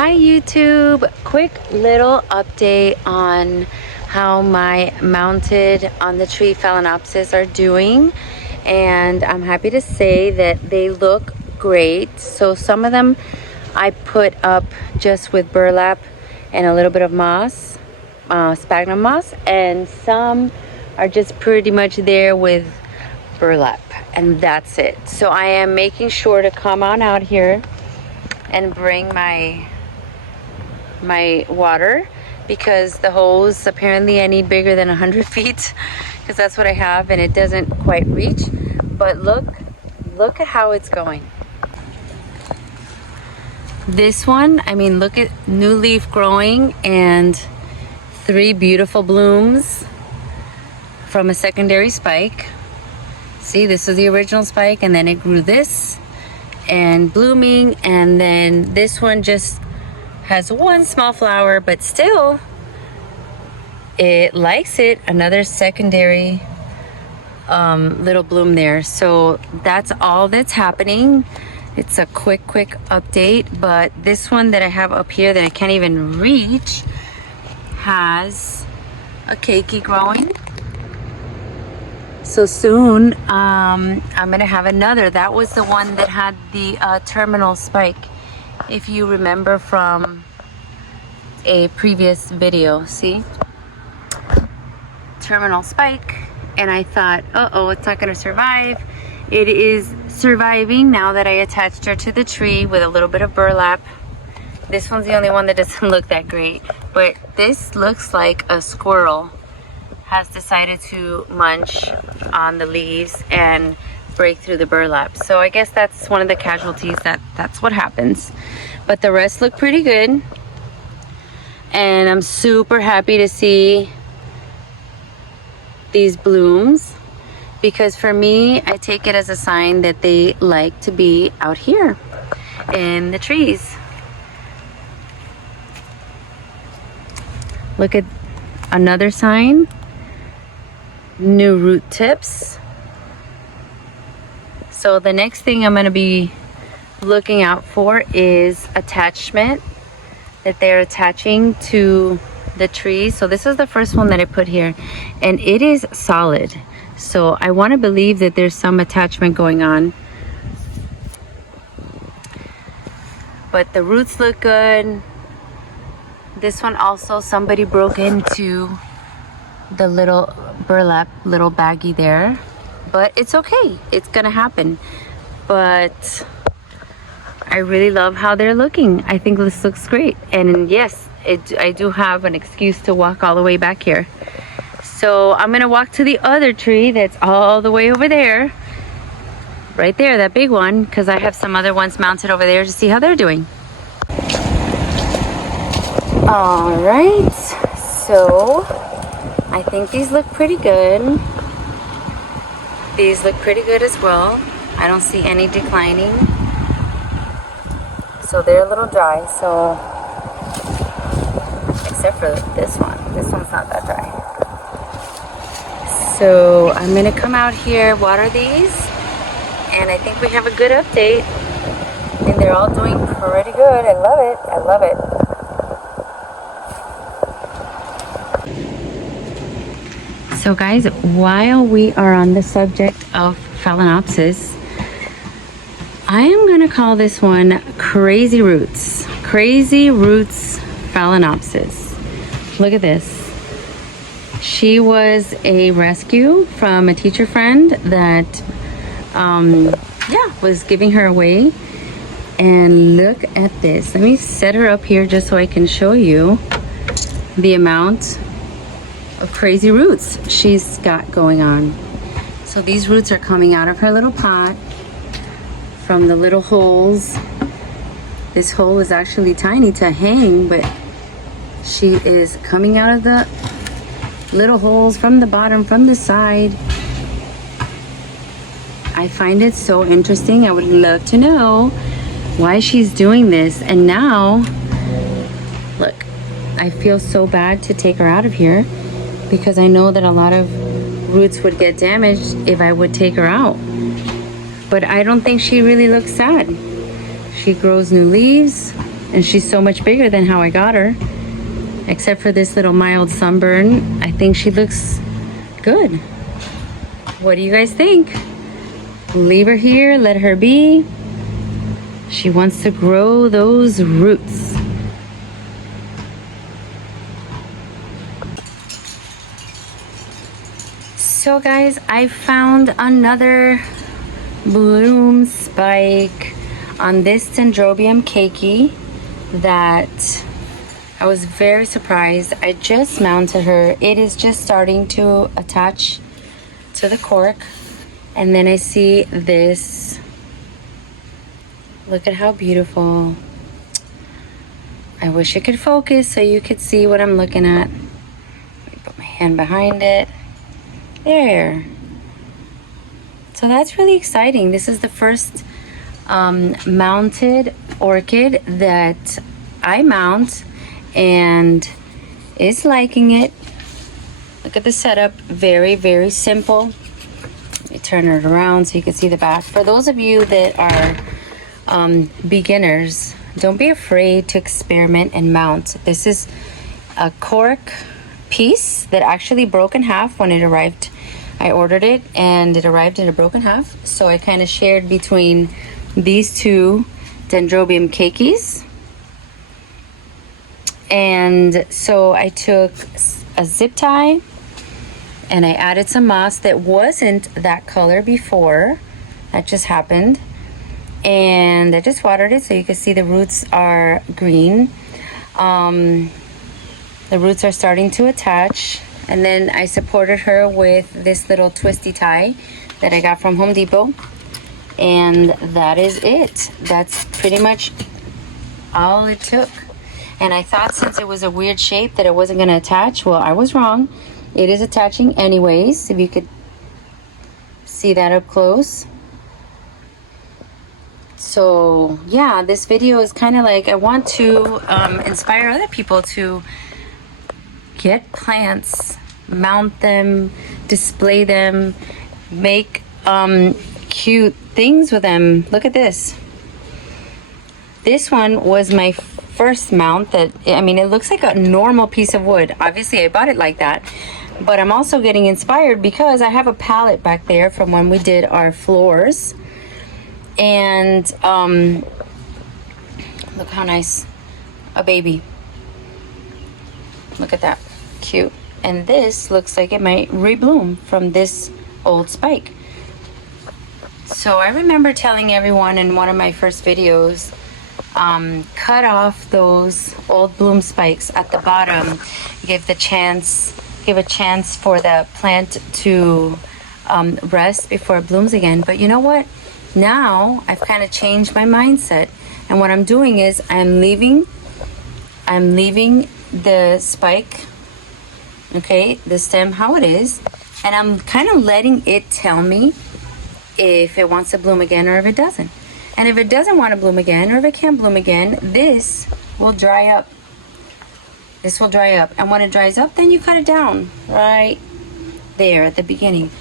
Hi YouTube, quick little update on how my mounted on the tree phalaenopsis are doing, and I'm happy to say that they look great. So some of them I put up just with burlap and a little bit of moss, sphagnum moss, and some are just pretty much there with burlap, and that's it. So I am making sure to come on out here and bring my water, because the hose, apparently I need bigger than 100 feet because that's what I have and it doesn't quite reach. But look at how it's going. This one, I mean, look at new leaf growing and 3 beautiful blooms from a secondary spike. See, this is the original spike, and then it grew this and blooming, and then this one just has 1 small flower, but still it likes it. Another secondary little bloom there. So that's all that's happening. It's a quick update. But this one that I have up here that I can't even reach has a keiki growing. So soon I'm gonna have another. That was the one that had the terminal spike, if you remember from a previous video. See, terminal spike, and I thought, uh-oh, it's not gonna survive. It is surviving now that I attached her to the tree with a little bit of burlap. This one's the only one that doesn't look that great, but this looks like a squirrel has decided to munch on the leaves and break through the burlap. So I guess that's one of the casualties. That's what happens. But the rest look pretty good, and I'm super happy to see these blooms, because for me, I take it as a sign that they like to be out here in the trees. Look at another sign. New root tips. So the next thing I'm going to be looking out for is attachment that they're attaching to the tree. So this is the first one that I put here, and it is solid. So I want to believe that there's some attachment going on. But the roots look good. This one also, somebody broke into the little burlap little baggie there, but it's okay, it's gonna happen. But I really love how they're looking. I think this looks great, and yes, I do have an excuse to walk all the way back here. So I'm gonna walk to the other tree that's all the way over there, right there, that big one, because I have some other ones mounted over there to see how they're doing. All right, so I think these look pretty good. These look pretty good as well. I don't see any declining. So they're a little dry, so except for this one. This one's not that dry. So I'm gonna come out here, water these, and I think we have a good update. And they're all doing pretty good. I love it. I love it. So guys, while we are on the subject of phalaenopsis, I am going to call this one Crazy Roots. Crazy Roots phalaenopsis. Look at this. She was a rescue from a teacher friend that was giving her away. And look at this. Let me set her up here just so I can show you the amount of crazy roots she's got going on. So these roots are coming out of her little pot from the little holes. This hole is actually tiny to hang, but she is coming out of the little holes from the bottom, from the side. I find it so interesting. I would love to know why she's doing this. And now look, I feel so bad to take her out of here, because I know that a lot of roots would get damaged if I would take her out. But I don't think she really looks sad. She grows new leaves. and she's so much bigger than how I got her. Except for this little mild sunburn, I think she looks good. What do you guys think? Leave her here, let her be. She wants to grow those roots. So guys, I found another bloom spike on this Dendrobium keiki that I was very surprised. I just mounted her. It is just starting to attach to the cork. And then I see this. Look at how beautiful. I wish I could focus so you could see what I'm looking at. Let me put my hand behind it. There. So that's really exciting. This is the first mounted orchid that I mount, and is liking it. Look at the setup. Very, very simple. Let me turn it around so you can see the back. For those of you that are beginners, don't be afraid to experiment and mount. This is a cork piece that actually broke in half when it arrived. I ordered it and it arrived in a broken half. So I kind of shared between these two Dendrobium keikis. And so I took a zip tie and I added some moss that wasn't that color before. That just happened. And I just watered it so you can see the roots are green. The roots are starting to attach. And then I supported her with this little twisty tie that I got from Home Depot. And that is it. That's pretty much all it took. And I thought since it was a weird shape that it wasn't going to attach. Well, I was wrong. It is attaching anyways, if you could see that up close. So yeah, this video is kind of like, I want to inspire other people to get plants, mount them, display them, make cute things with them. Look at this. This one was my first mount that, I mean, it looks like a normal piece of wood. Obviously I bought it like that, but I'm also getting inspired because I have a palette back there from when we did our floors. And look how nice. A baby. Look at that. Cute. And this looks like it might rebloom from this old spike. So I remember telling everyone in one of my first videos, cut off those old bloom spikes at the bottom. Give a chance for the plant to rest before it blooms again. But you know what? Now I've kind of changed my mindset, and what I'm doing is I'm leaving the spike, okay, the stem how it is, and I'm kind of letting it tell me if it wants to bloom again or if it doesn't. And if it doesn't want to bloom again, or if it can't bloom again, this will dry up. This will dry up, and when it dries up, then you cut it down right there at the beginning.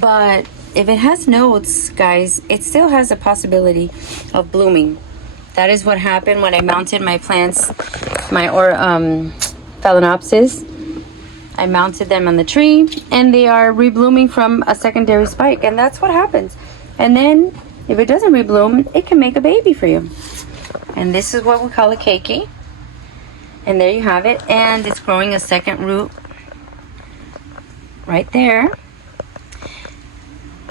But if it has nodes, guys, it still has a possibility of blooming. That is what happened when I mounted my plants, my phalaenopsis. I mounted them on the tree, and they are reblooming from a secondary spike, and that's what happens. And then, if it doesn't rebloom, it can make a baby for you. And this is what we call a keiki. And there you have it, and it's growing a second root right there.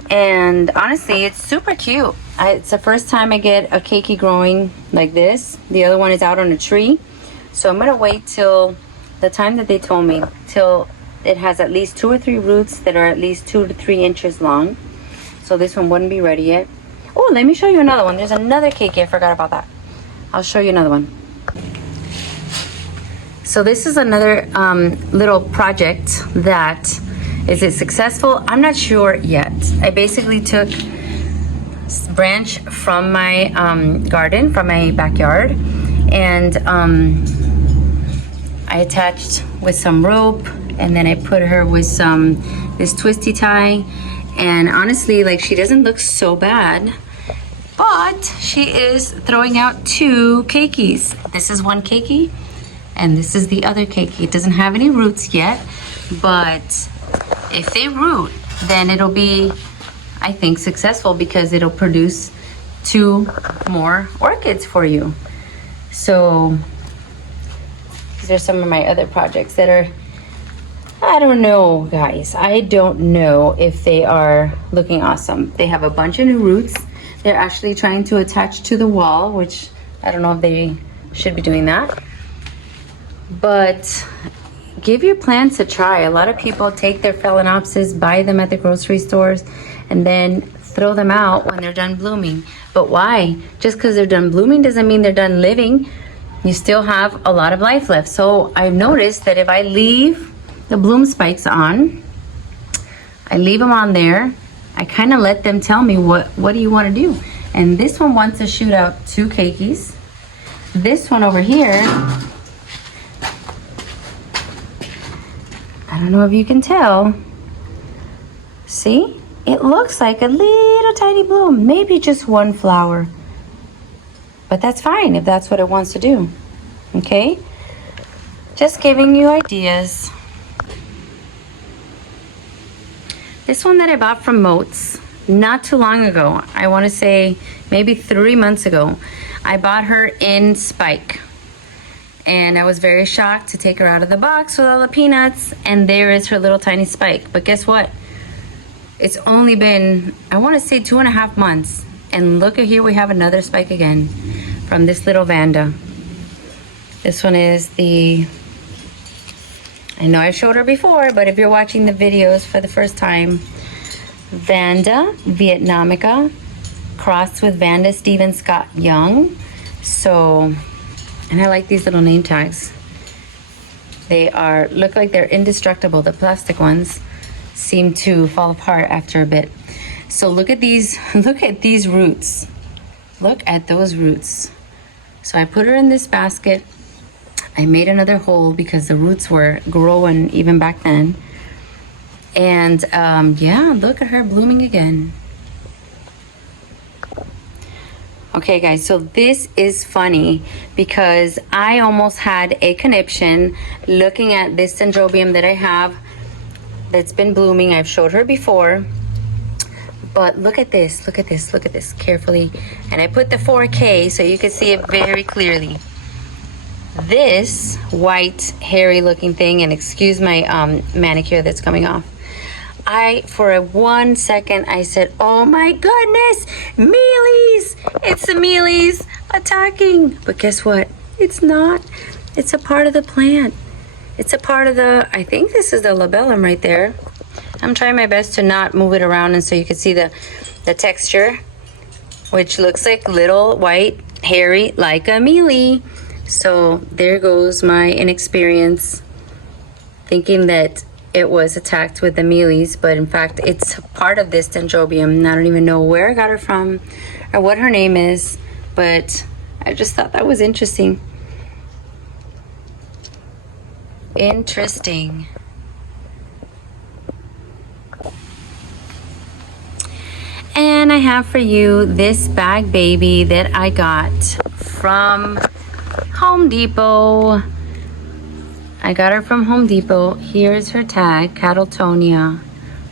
And honestly, it's super cute. It's the first time I get a keiki growing like this. The other one is out on a tree. So I'm gonna wait till the time that they told me, till it has at least 2 or 3 roots that are at least 2 to 3 inches long. So this one wouldn't be ready yet. Oh, let me show you another one. There's another keiki. I forgot about that. I'll show you another one. So this is another little project that, is it successful? I'm not sure yet. I basically took branch from my garden, from my backyard, and I attached with some rope, and then I put her with this twisty tie. And honestly, like, she doesn't look so bad. But she is throwing out 2 keikis. This is one keiki, and this is the other keiki. It doesn't have any roots yet, but if they root, then it'll be, I think, successful because it'll produce 2 more orchids for you. So these are some of my other projects that are, I don't know, guys. I don't know if they are looking awesome. They have a bunch of new roots. They're actually trying to attach to the wall, which I don't know if they should be doing that. But give your plants a try. A lot of people take their phalaenopsis, buy them at the grocery stores, and then throw them out when they're done blooming. But why? Just because they're done blooming doesn't mean they're done living. You still have a lot of life left. So I've noticed that if I leave the bloom spikes on, I leave them on there, I kind of let them tell me what do you want to do. And this one wants to shoot out 2 keikis. This one over here, I don't know if you can tell. See? It looks like a little tiny bloom, maybe just 1 flower. But that's fine if that's what it wants to do. Okay? Just giving you ideas. This one that I bought from Moats not too long ago, I want to say maybe 3 months ago, I bought her in spike. And I was very shocked to take her out of the box with all the peanuts, and there is her little tiny spike. But guess what? It's only been, I want to say 2.5 months. And look at here, we have another spike again from this little Vanda. This one is the, I know I showed her before, but if you're watching the videos for the first time, Vanda Vietnamica crossed with Vanda Stephen Scott Young. So, and I like these little name tags. They are, look like they're indestructible. The plastic ones seem to fall apart after a bit. So look at these roots. Look at those roots. So I put her in this basket. I made another hole because the roots were growing even back then. And yeah, look at her blooming again. Okay guys, so this is funny because I almost had a conniption looking at this Dendrobium that I have that's been blooming. I've showed her before. But look at this, look at this, look at this carefully. And I put the 4K so you can see it very clearly. This white hairy looking thing, and excuse my manicure that's coming off. For 1 second, I said, oh my goodness, mealies! It's the mealies attacking. But guess what? It's not. It's a part of the plant. It's a part of the, I think this is the labellum right there. I'm trying my best to not move it around and so you can see the texture, which looks like little white, hairy, like a mealy. So there goes my inexperience thinking that it was attacked with the mealies, but in fact it's part of this Dendrobium, and I don't even know where I got her from or what her name is, but I just thought that was interesting. Interesting. And I have for you this bag baby that I got from Home Depot. I got her from Home Depot. Here's her tag, Cattletonia.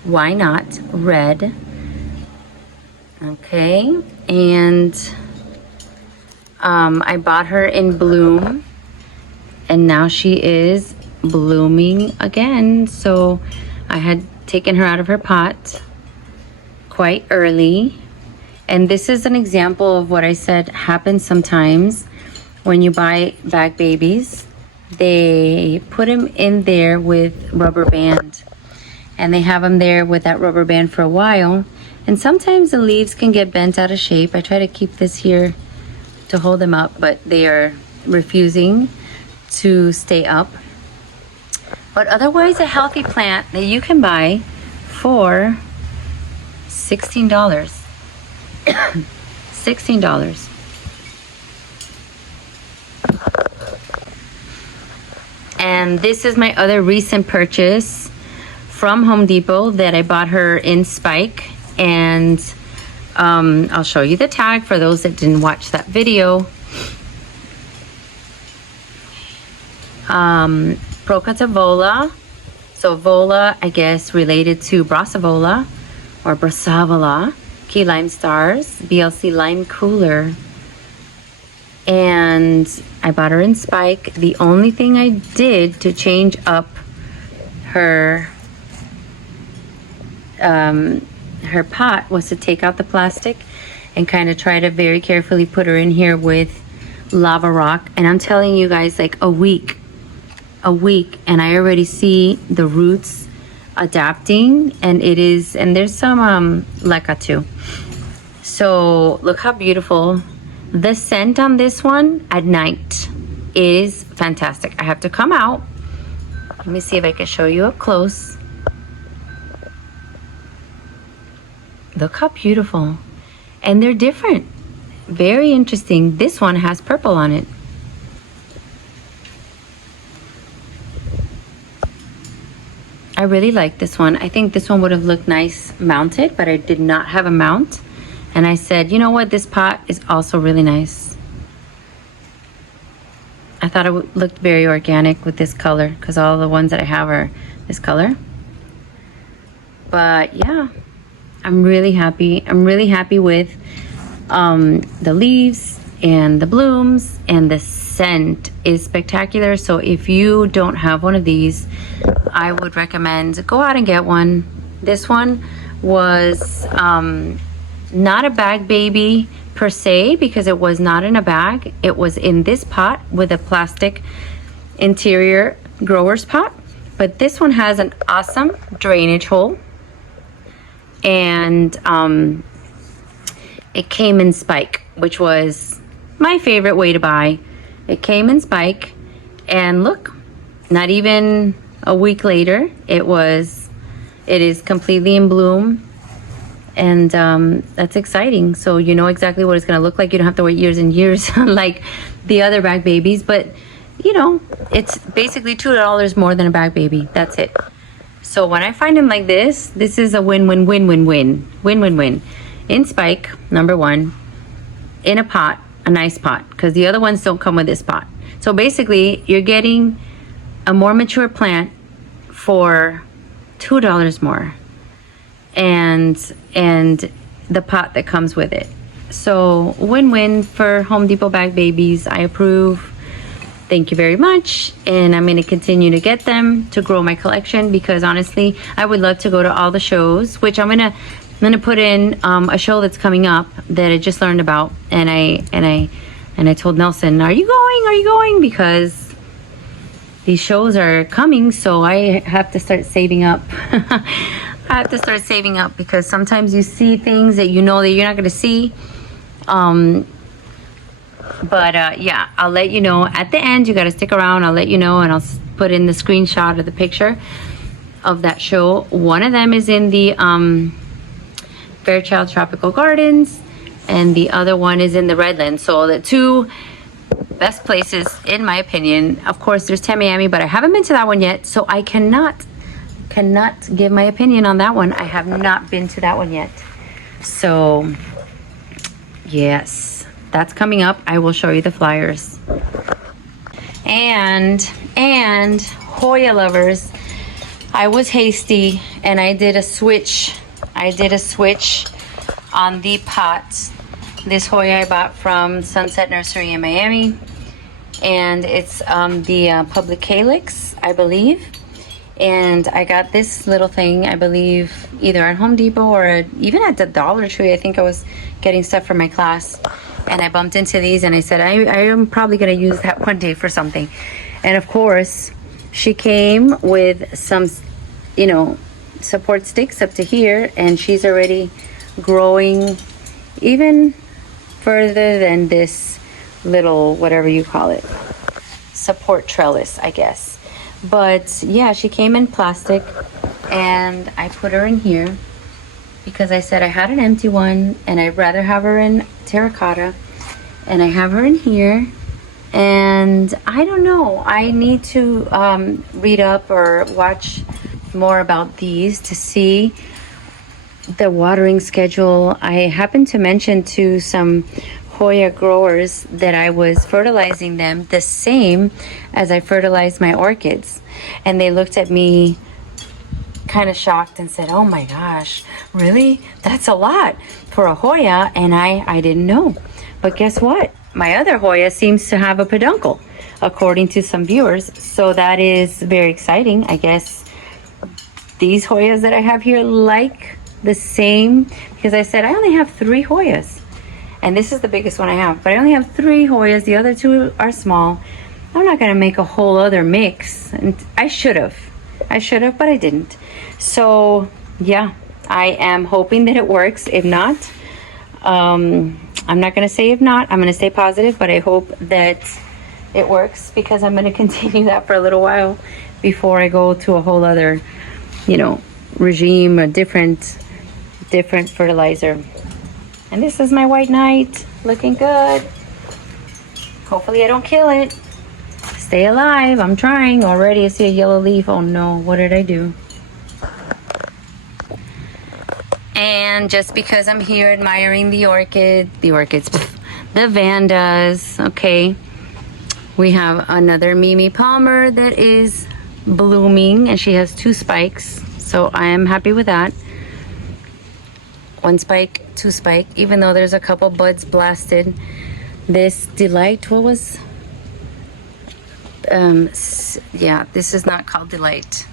Why not? Red. Okay. And I bought her in bloom. And now she is blooming again. So I had taken her out of her pot quite early. And this is an example of what I said happens sometimes when you buy bag babies. They put them in there with rubber band, and they have them there with that rubber band for a while, and sometimes the leaves can get bent out of shape. I try to keep this here to hold them up, but they are refusing to stay up. But otherwise, a healthy plant that you can buy for $16. $16. And this is my other recent purchase from Home Depot that I bought her in spike. And I'll show you the tag for those that didn't watch that video. Procatavola. So vola, I guess, related to Brassavola or Brassavola. Key lime stars, BLC lime cooler. And I bought her in spike. The only thing I did to change up her pot was to take out the plastic and kind of try to very carefully put her in here with lava rock. And I'm telling you guys, like a week, and I already see the roots adapting, and there's some leca too. So look how beautiful. The scent on this one at night is fantastic. I have to come out. Let me see if I can show you up close. Look how beautiful. And they're different. Very interesting. This one has purple on it. I really like this one. I think this one would have looked nice mounted, but I did not have a mount. And I said, you know what? This pot is also really nice. I thought it looked very organic with this color because all the ones that I have are this color. But yeah, I'm really happy. I'm really happy with the leaves and the blooms, and the scent is spectacular. So if you don't have one of these, I would recommend go out and get one. This one was not a bag baby per se, because it was not in a bag. It was in this pot with a plastic interior grower's pot. But this one has an awesome drainage hole, and it came in spike, which was my favorite way to buy. It came in spike, and look, not even a week later, it is completely in bloom. And that's exciting. So you know exactly what it's going to look like. You don't have to wait years and years like the other bag babies, but you know, it's basically $2 more than a bag baby. That's it. So when I find them like this is a win-win-win-win-win-win-win. In spike, number one, in a pot, a nice pot, because the other ones don't come with this pot. So basically you're getting a more mature plant for $2 more, and the pot that comes with it. So win-win for Home Depot bag babies. I approve. Thank you very much. And I'm going to continue to get them to grow my collection, because honestly, I would love to go to all the shows, which I'm going to put in a show that's coming up that I just learned about. And I told Nelson, are you going? Because these shows are coming, so I have to start saving up. I have to start saving up, because sometimes you see things that you know that you're not going to see. Yeah, I'll let you know at the end. You got to stick around. I'll let you know, and I'll put in the screenshot of the picture of that show. One of them is in the Fairchild Tropical Gardens, and the other one is in the Redlands. So the two best places, in my opinion. Of course, there's Tamiami, but I haven't been to that one yet, so I cannot give my opinion on that one. I have not been to that one yet. So yes, that's coming up. I will show you the flyers. And Hoya lovers, I was hasty and I did a switch. On the pots. This Hoya I bought from Sunset Nursery in Miami, and it's the public calyx, I believe. And I got this little thing, I believe, either at Home Depot or even at the Dollar Tree. I think I was getting stuff for my class, and I bumped into these, and I said, I am probably going to use that one day for something. And of course, she came with some, you know, support sticks up to here, and she's already growing even further than this little, whatever you call it, support trellis, I guess. But yeah, she came in plastic, and I put her in here because I said I had an empty one and I'd rather have her in terracotta, and I have her in here. And I don't know, I need to read up or watch more about these to see the watering schedule, I happened to mention to some Hoya growers that I was fertilizing them the same as I fertilized my orchids. And they looked at me kind of shocked and said, oh my gosh, really? That's a lot for a Hoya. And I didn't know. But guess what? My other Hoya seems to have a peduncle, according to some viewers. So that is very exciting. I guess these Hoyas that I have here like the same, because I said I only have 3 Hoyas. And this is the biggest one I have, but I only have 3 Hoyas. The other 2 are small. I'm not gonna make a whole other mix. And I should have, but I didn't. So yeah, I am hoping that it works. If not, I'm not gonna say if not, I'm gonna stay positive, but I hope that it works, because I'm gonna continue that for a little while before I go to a whole other, you know, regime, a different fertilizer. And this is my white knight, looking good. Hopefully I don't kill it. Stay alive, I'm trying. Already I see a yellow leaf. Oh no, what did I do? And just because I'm here admiring the orchids, the Vandas, okay. We have another Mimi Palmer that is blooming, and she has 2 spikes. So I am happy with that. 1 spike, 2 spike, even though there's a couple buds blasted. This Delight, what was, yeah, this is not called Delight,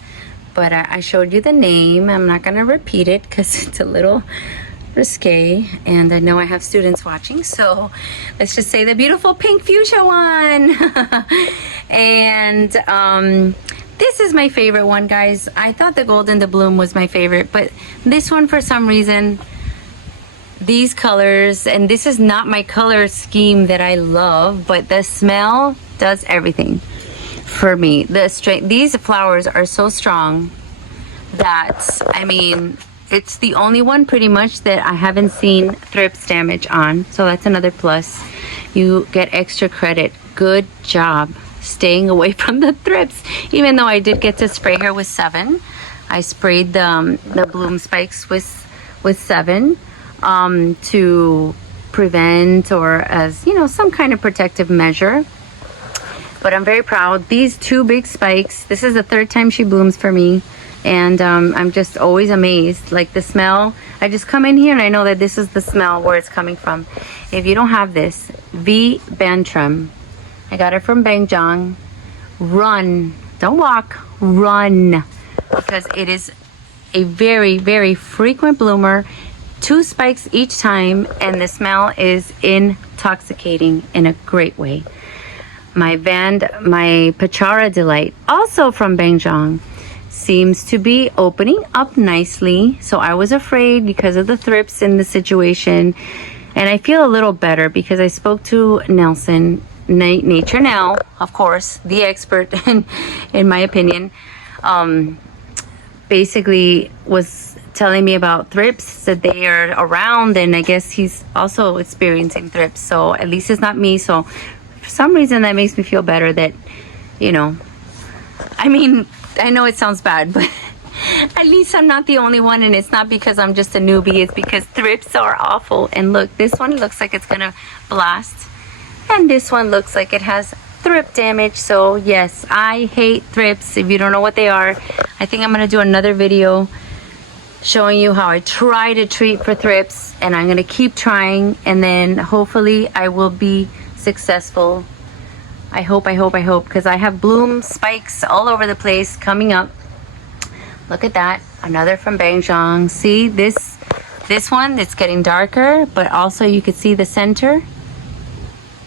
but I showed you the name. I'm not gonna repeat it because it's a little risque, and I know I have students watching, so let's just say the beautiful pink fuchsia one. And this is my favorite one, guys. I thought the Golden to Bloom was my favorite, but this one, for some reason, these colors, and this is not my color scheme that I love, but the smell does everything for me. These flowers are so strong that, I mean, it's the only one pretty much that I haven't seen thrips damage on, so that's another plus. You get extra credit. Good job staying away from the thrips, even though I did get to spray her with 7. I sprayed the bloom spikes with 7 to prevent, or as, you know, some kind of protective measure. But I'm very proud. These 2 big spikes, this is the 3rd time she blooms for me, and I'm just always amazed. Like the smell, I just come in here and I know that this is the smell where it's coming from. If you don't have this, V Bantram, I got it from Bangjong. Run, don't walk, run, because it is a very, very frequent bloomer. 2 spikes each time, and the smell is intoxicating in a great way. My Pachara Delight, also from Bangjong, seems to be opening up nicely. So I was afraid because of the thrips in the situation, and I feel a little better because I spoke to Nelson, Nature Nell, of course, the expert in my opinion. Basically was telling me about thrips, that they are around, and I guess he's also experiencing thrips, so at least it's not me. So for some reason that makes me feel better that, you know, I mean, I know it sounds bad, but at least I'm not the only one, and it's not because I'm just a newbie, it's because thrips are awful. And look, this one looks like it's gonna blast, and this one looks like it has thrip damage. So yes, I hate thrips. If you don't know what they are, I think I'm gonna do another video showing you how I try to treat for thrips, and I'm gonna keep trying, and then hopefully I will be successful. I hope, because I have bloom spikes all over the place coming up. Look at that, another from Bangjong. See this one, it's getting darker, but also you can see the center.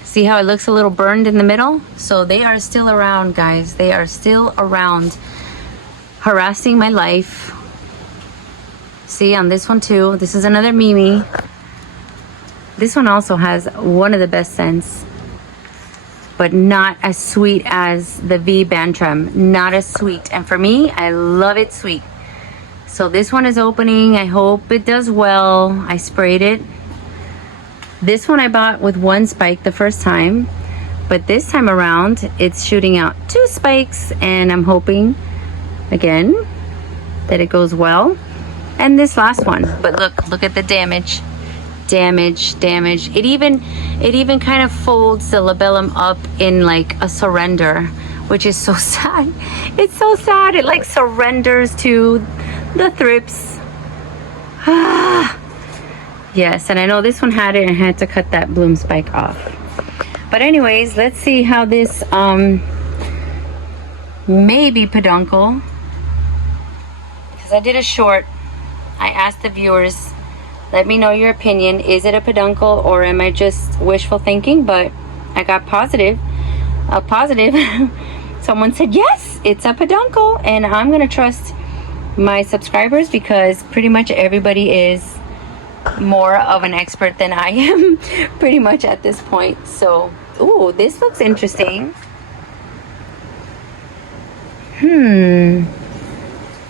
See how it looks a little burned in the middle? So they are still around, guys. They are still around, harassing my life. See, on this one too, this is another Mimi. This one also has one of the best scents, but not as sweet as the V Bantram. Not as sweet. And for me, I love it sweet. So this one is opening. I hope it does well. I sprayed it. This one I bought with 1 spike the first time, but this time around it's shooting out 2 spikes, and I'm hoping again that it goes well. and this last one. But look at the damage. Damage. It even kind of folds the labellum up in like a surrender, which is so sad. It's so sad. It like surrenders to the thrips. Yes, and I know this one had it and I had to cut that bloom spike off. But anyways, let's see how this maybe peduncle, because I did a short. I asked the viewers, let me know your opinion. Is it a peduncle or am I just wishful thinking? But I got a positive. Someone said yes, it's a peduncle, and I'm gonna trust my subscribers because pretty much everybody is more of an expert than I am pretty much at this point. So, ooh, this looks interesting.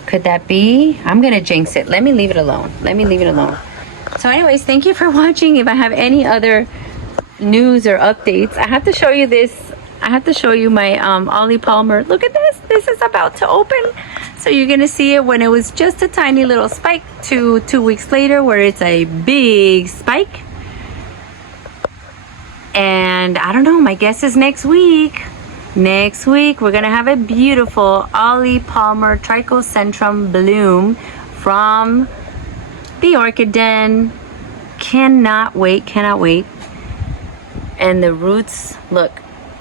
Could that be? I'm gonna jinx it. Let me leave it alone. So anyways, thank you for watching. If I have any other news or updates, I have to show you this. I have to show you my Ollie Palmer. Look at this. This is about to open. So you're gonna see it when it was just a tiny little spike to 2 weeks later where it's a big spike. And I don't know, my guess is next week. Next week we're gonna have a beautiful Ollie Palmer Trichocentrum bloom from the Orchid Den. Cannot wait. And the roots,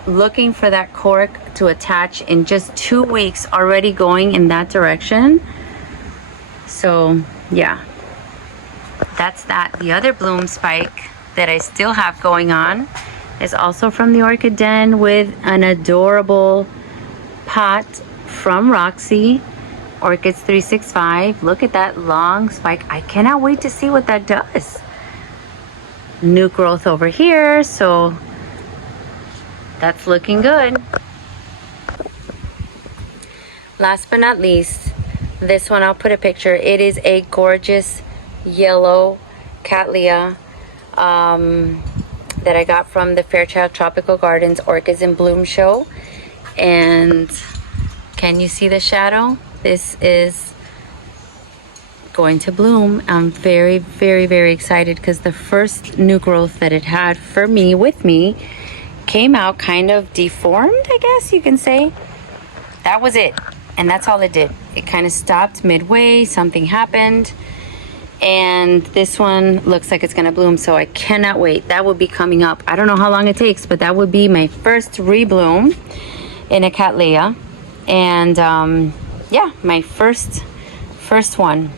looking for that cork to attach in just 2 weeks, already going in that direction. So yeah, that's that. The other bloom spike that I still have going on is also from the Orchid Den with an adorable pot from Roxy, Orchids 365. Look at that long spike. I cannot wait to see what that does. New growth over here, so that's looking good. Last but not least, this one I'll put a picture. It is a gorgeous yellow Cattleya that I got from the Fairchild Tropical Gardens Orchids in Bloom show. And can you see the shadow? This is going to bloom. I'm very excited because the first new growth that it had for me, with me, came out kind of deformed, I guess you can say. That was it, and that's all it did. It kind of stopped midway, something happened, and this one looks like it's gonna bloom, so I cannot wait. That will be coming up. I don't know how long it takes, but that would be my first rebloom in a Cattleya. And yeah, my first one.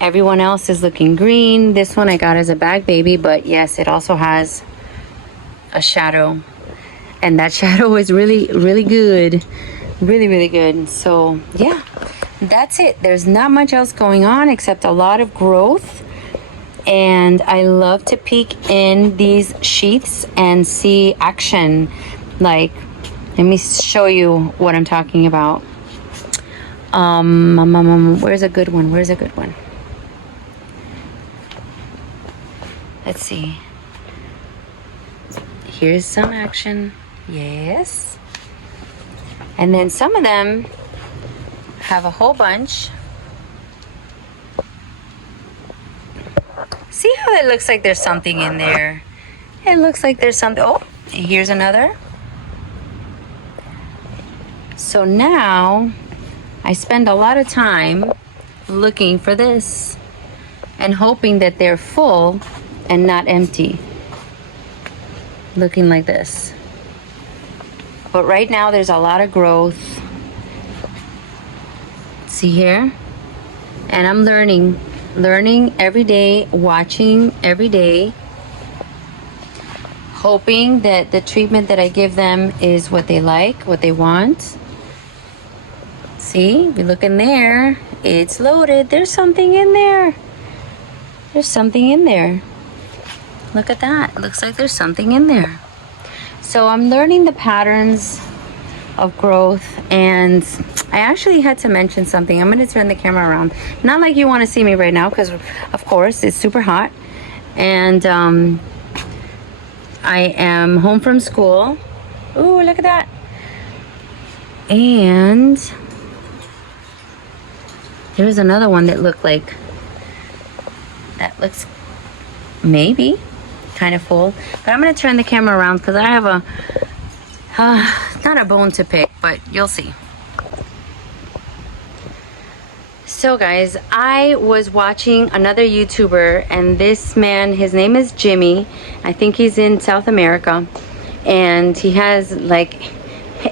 Everyone else is looking green. This one I got as a bag baby, but yes, it also has a shadow, and that shadow is really good, really good. So yeah, that's it. There's not much else going on except a lot of growth, and I love to peek in these sheaths and see action. Like, let me show you what I'm talking about. Where's a good one? Let's see. Here's some action. Yes. And then some of them have a whole bunch. See how it looks like there's something in there? It looks like there's something. Oh, here's another. So now I spend a lot of time looking for this and hoping that they're full and not empty. Looking like this. But right now there's a lot of growth. See here? And I'm learning every day, watching every day, hoping that the treatment that I give them is what they like, what they want. See, if you look in there, it's loaded. There's something in there. Look at that. It looks like there's something in there. So I'm learning the patterns of growth, and I actually had to mention something. I'm going to turn the camera around. Not like you want to see me right now, because of course it's super hot, and I am home from school. Ooh, look at that. And There was another one that looked like, that looks maybe kind of full. But I'm going to turn the camera around because I have a, not a bone to pick, but you'll see. So guys, I was watching another YouTuber, and this man, his name is Jimmy. I think he's in South America, and he has like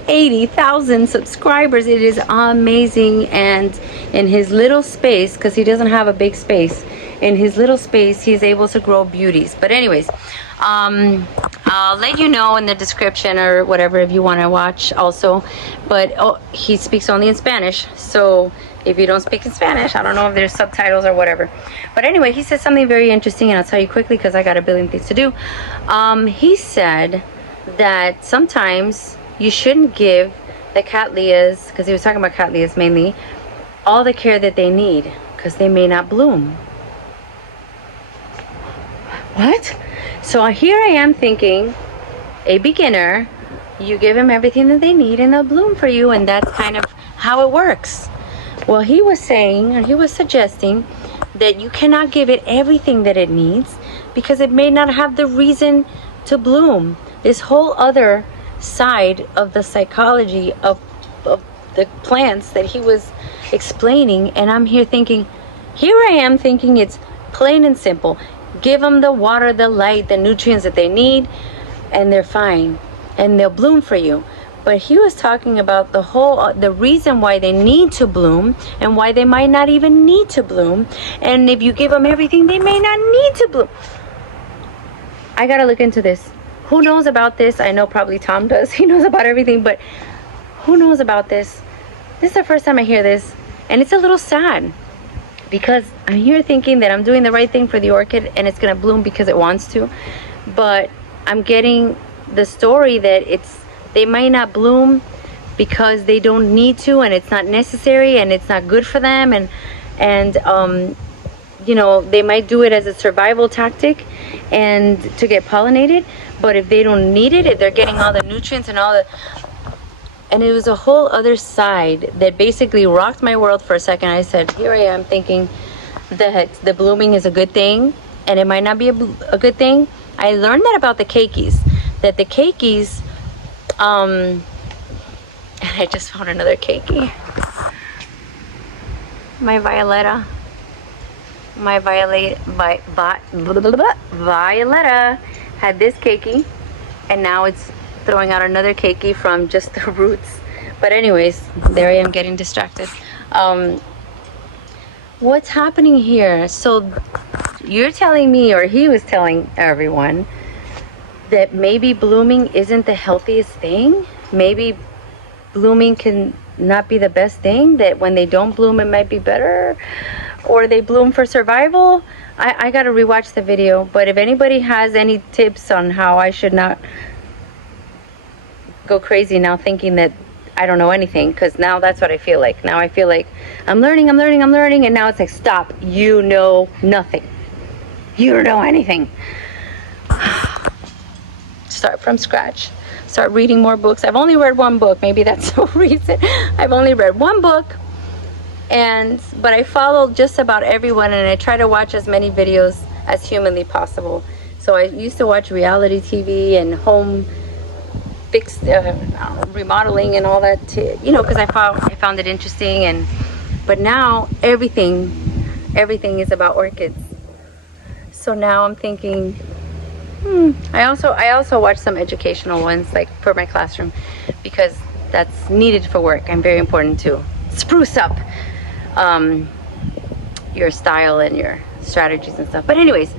80,000 subscribers. It is amazing. And in his little space, because he doesn't have a big space, in his little space he's able to grow beauties. But anyways, I'll let you know in the description or whatever if you want to watch also. But he speaks only in Spanish, so if you don't speak in Spanish, I don't know if there's subtitles or whatever. But anyway, he said something very interesting, and I'll tell you quickly because I got a billion things to do. He said that sometimes you shouldn't give the cattleyas, because he was talking about cattleyas mainly, all the care that they need, because they may not bloom. What? So here I am thinking, a beginner, you give them everything that they need and they'll bloom for you, and that's kind of how it works. Well, he was saying, or he was suggesting, that you cannot give it everything that it needs because it may not have the reason to bloom. This whole other side of the psychology of the plants that he was explaining, and I'm here thinking, here I am thinking it's plain and simple. Give them the water, the light, the nutrients that they need, and they're fine, and they'll bloom for you. But he was talking about the reason why they need to bloom and why they might not even need to bloom. And if you give them everything, they may not need to bloom. I gotta look into this. Who knows about this? I know probably Tom does. He knows about everything, but who knows about this? This is the first time I hear this, and it's a little sad because I'm here thinking that I'm doing the right thing for the orchid and it's gonna bloom because it wants to, but I'm getting the story that they might not bloom because they don't need to, and it's not necessary, and it's not good for them, and you know, they might do it as a survival tactic and to get pollinated. But if they don't need it, if they're getting all the nutrients and all the, and it was a whole other side that basically rocked my world for a second. I said, here I am thinking that the blooming is a good thing, and it might not be a good thing. I learned that about the keikis, that the keikis, and I just found another keiki. My Violetta had this keiki, and now it's throwing out another keiki from just the roots. But anyways, there I am getting distracted. What's happening here? So you're telling me, or he was telling everyone, that maybe blooming isn't the healthiest thing? Maybe blooming can not be the best thing, that when they don't bloom it might be better, or they bloom for survival? I gotta rewatch the video, but if anybody has any tips on how I should not go crazy now thinking that I don't know anything, because now that's what I feel like. Now I feel like I'm learning, and now it's like, stop, you know nothing. You don't know anything. Start from scratch. Start reading more books. I've only read one book. Maybe that's the reason. I've only read one book, but I follow just about everyone, and I try to watch as many videos as humanly possible. So I used to watch reality TV and home remodeling and all that too, you know, because I found it interesting, but now everything is about orchids. So now I'm thinking, I also watch some educational ones, like for my classroom, because that's needed for work and very important to spruce up your style and your strategies and stuff. But anyways,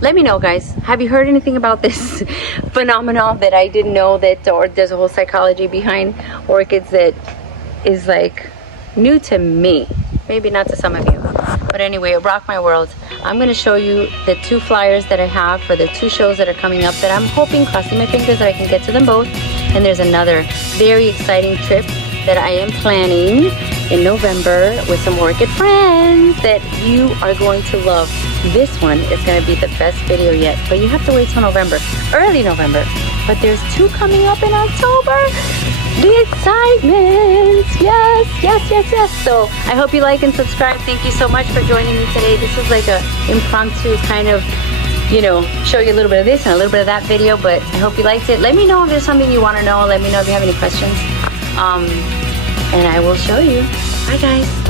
let me know, guys, have you heard anything about this phenomenon that I didn't know, that, or there's a whole psychology behind orchids that is like new to me, maybe not to some of you, but anyway, it rocked my world. I'm going to show you the 2 flyers that I have for the 2 shows that are coming up, that I'm hoping, crossing my fingers, that I can get to them both. And there's another very exciting trip that I am planning in November with some orchid friends that you are going to love. This one is going to be the best video yet, but you have to wait till November, early November. but there's 2 coming up in October. The excitement! Yes, yes, yes, yes. So I hope you like and subscribe. Thank you so much for joining me today. This is like a impromptu kind of, you know, show you a little bit of this and a little bit of that video, but I hope you liked it. Let me know if there's something you want to know. Let me know if you have any questions. And I will show you. Bye, guys.